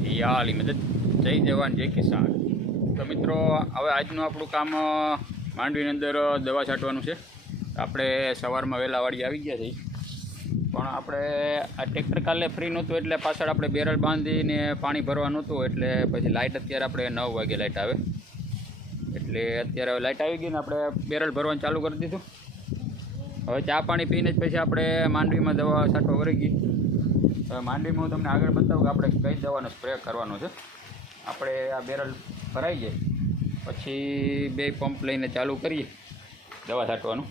યાલી મદદ. જય જવાન, જય કિસાન. તો મિત્રો, હવે આજનું આપણું કામ માંડવીની અંદર દવા છાંટવાનું છે. આપણે સવારમાં વહેલા વાળી આવી ગયા છીએ. પણ આપણે, આ ટ્રેક્ટર કાલે ફ્રી નહોતું, એટલે પાછળ આપણે બેરલ બાંધીને પાણી ભરવા નહોતું એટલે પછી લાઇટ અત્યારે આપણે નવ વાગે લાઇટ આવે. એટલે અત્યારે હવે લાઇટ આવી ગઈ ને આપણે બેરલ ભરવાનું ચાલુ કરી દીધું. હવે ચા પાણી પીને જ પછી આપણે માંડવીમાં દવા છાંટવા વળી ગઈ. હવે માંડવીમાં હું તમને આગળ બતાવું કે આપણે કઈ દવાનો સ્પ્રે કરવાનો છે. આપણે આ બેરલ ભરાઈ જાય. પછી બે પંપ લઈને ચાલુ કરીએ દવા છાંટવાનું.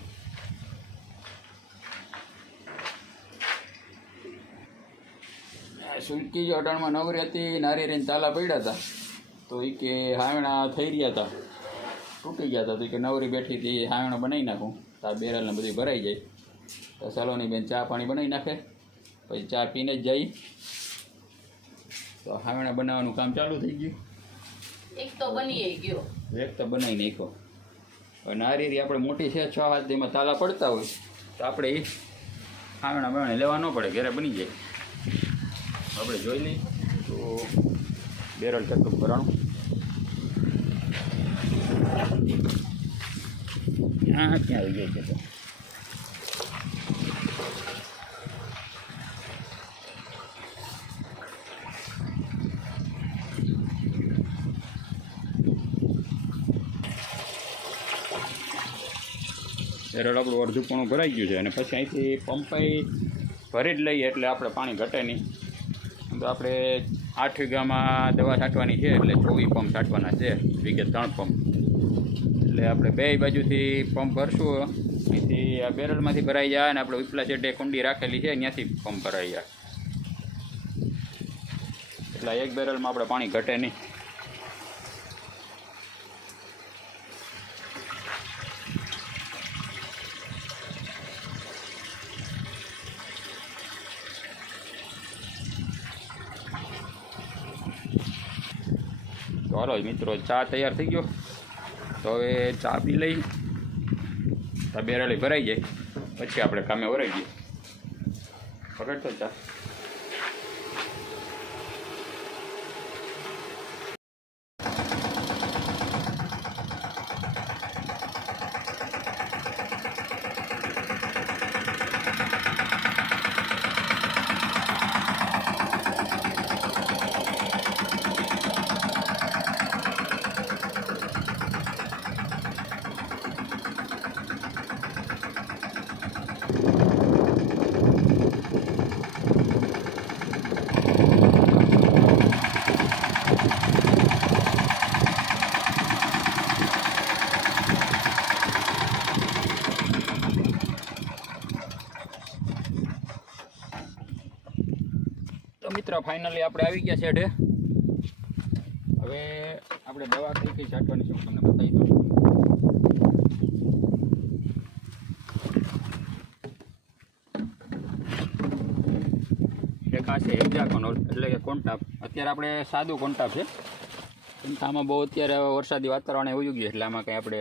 સુલકી જે અટાણમાં નવરી હતી નારી રહીને તાલા પડ્યા હતા. તો એ કે હાવણા થઈ રહ્યા હતા. તૂટી ગયા હતા. તો કે નવરી બેઠી હતી હાવણા બનાવી નાખું. તો આ બેરલને બધી ભરાઈ જાય. તો સલોની બેન ચા પાણી બનાવી નાખે. પછી ચા પીને જ જઈ. તો હાવણા બનાવવાનું કામ ચાલુ થઈ ગયું. એક તો બની ગયો. એક તો બનાવી નાખ્યો. હવે નારિયેરી આપણે મોટી છે છ હાથ એમાં તાલા પડતા હોય તો આપણે એ હાવણા બાવણા લેવા ન પડે ઘરે બની જાય. આપણે જોઈ લઈએ. તો બેરલ કેટલું ભરાણું. ક્યાં ક્યાં આવી ગઈ છે? તો બેરલ આપણું અડધું પણ ભરાઈ ગયું છે અને પછી અહીંથી પંપાઈ ભરી જ લઈએ એટલે આપણે પાણી ઘટે નહીં. તો આપણે આઠ વીઘામાં દવા છાંટવાની છે એટલે ચોવીસ પંપ છાંટવાના છે, વીઘે ત્રણ પંપ. એટલે આપણે બે બાજુથી પંપ ભરશું. અહીંથી આ બેરલમાંથી ભરાઈ જાય અને આપણે ઉપલા છેડે કુંડી રાખેલી છે ત્યાંથી પંપ ભરાઈ જાય. એટલે એક બેરલમાં આપણે પાણી ઘટે નહીં. તો મિત્રો, ચા તૈયાર થઈ ગયો. તો હવે ચા પી લઈ. તો ભરાઈ જાય. પછી આપણે કામે વરાઈ જઈએ. પકડતો ચા. મિત્રો ફાઇનલી આપણે આવી ગયા છે હવે આપણે દવા કઈ કઈ છાંટવાની છે તમને બતાવી દઉં. એક આ છે એટલે કે કોન્ટાપ. અત્યારે આપણે સાદું કોન્ટાપ છે. આમાં બહુ અત્યારે વરસાદી વાતાવરણ એવું ગયું એટલે આમાં કંઈ આપણે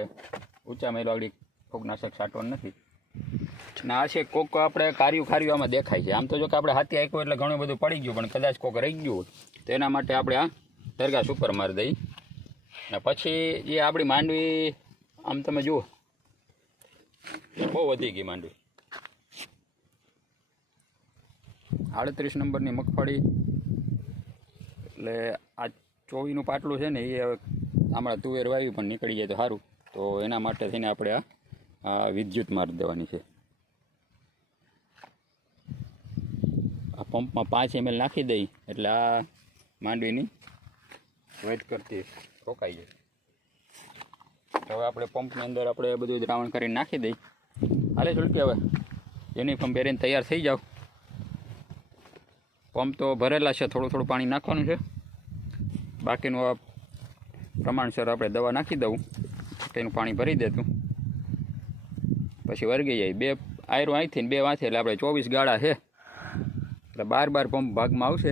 ઊંચા આગળ ફૂગનાશક છાંટવાનું નથી. ને છે કોક આપણે કાર્યું ખાર્યું આમાં દેખાય છે. આમ તો જો કે આપણે હાથી આપ્યો એટલે ઘણું બધું પડી ગયું, પણ કદાચ કોક રહી ગયું તો એના માટે આપણે આ દરગાહ સુપર મારી દઈ. ને પછી જે આપણી માંડવી, આમ તમે જુઓ. બહુ વધી ગઈ માંડવી. આડત્રીસ નંબરની મગફળી. એટલે આ ચોવીનું પાટલું છે ને એ હમણાં તુવેર વાવી પણ નીકળી જાય તો સારું. તો એના માટે થઈને આપણે આ વિદ્યુત મારી દેવાની છે. પંપમાં પાંચ એમએલ નાખી દઈ, એટલે આ માંડવીની વેટ કરતી રોકાઈ જાય હવે આપણે પંપની અંદર આપણે બધું દ્રાવણ કરીને નાખી દઈ. હાલે ચૂલકી હવે. યુનિફોર્મ પહેરીને તૈયાર થઈ જાઓ. પંપ તો ભરેલા છે, થોડું થોડું પાણી નાખવાનું છે. બાકીનું આ પ્રમાણસર આપણે દવા નાખી દઉં. તેનું પાણી ભરી દેતું. પછી વર્ગી જાય. બે આયરો અહીંથી બે વાંચે એટલે આપણે ચોવીસ ગાળા છે. એટલે બાર બાર પંપ ભાગમાં આવશે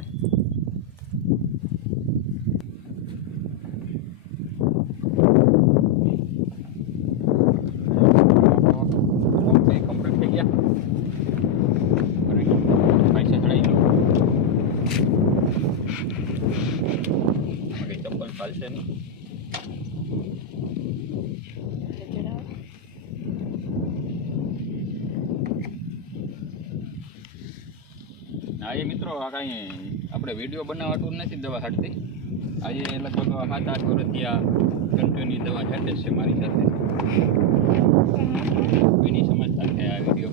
પંપ એ કમ્પ્લીટ થઈ ગયા પૈસા ચડાવી લો હાલશે નહીં એ મિત્રો, આ કાંઈ આપણે વીડિયો બનાવવાનું નથી દવા છાંટતી. આજે લગભગ સાત આઠ વર્ષથી આ કન્ટિન્યુ દવા છાંટે છે મારી સાથે. કોઈની સમજ સાથે આ વીડિયો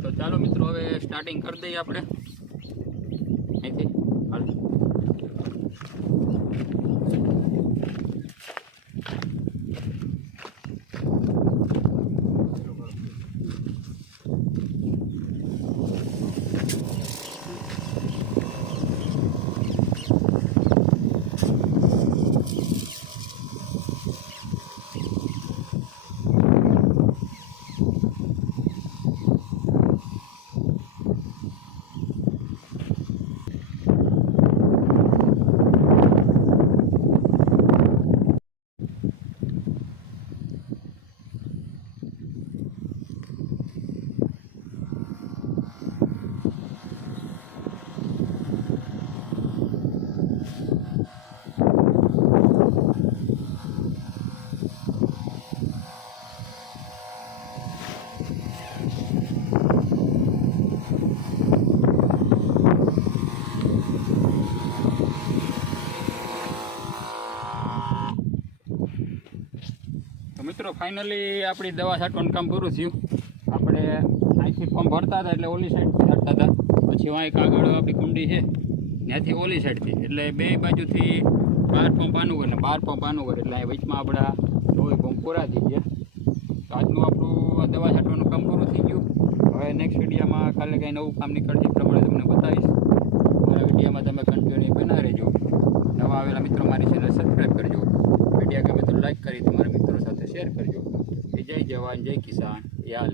તો ચાલો મિત્રો, હવે સ્ટાર્ટિંગ કરી દઈએ આપણે. અહીંથી. મિત્રો ફાઇનલી આપણી દવા છાંટવાનું કામ પૂરું થયું. આપણે અહીંથી પંપ ભરતા હતા એટલે ઓલી સાઈડથી છાંટતા હતા. પછી એક આગળ આપણી કુંડી છે, ત્યાંથી ઓલી સાઈડથી એટલે બે બાજુથી બાર પંપ આનું કરે ને બાર પંપ આનું કરે એટલે વચમાં આપણા ચોવીસ પંપ પૂરા થઈ ગયા તો આજનું આપણું દવા છાંટવાનું કામ પૂરું થઈ ગયું. હવે નેક્સ્ટ વિડીયામાં કાલે કંઈ નવું કામ નીકળશે પ્રમાણે તમને બતાવીશ. મારા વિડીયામાં તમે કન્ટિન્યુ બના રહેજો. નવા આવેલા મિત્રો મારી ચેનલ સબસ્ક્રાઈબ કરજો. વીડિયો ગમે તો લાઈક કરી તમારા મિત્રો સાથે શેર કરજો. જય જવાન, જય કિસાન, યા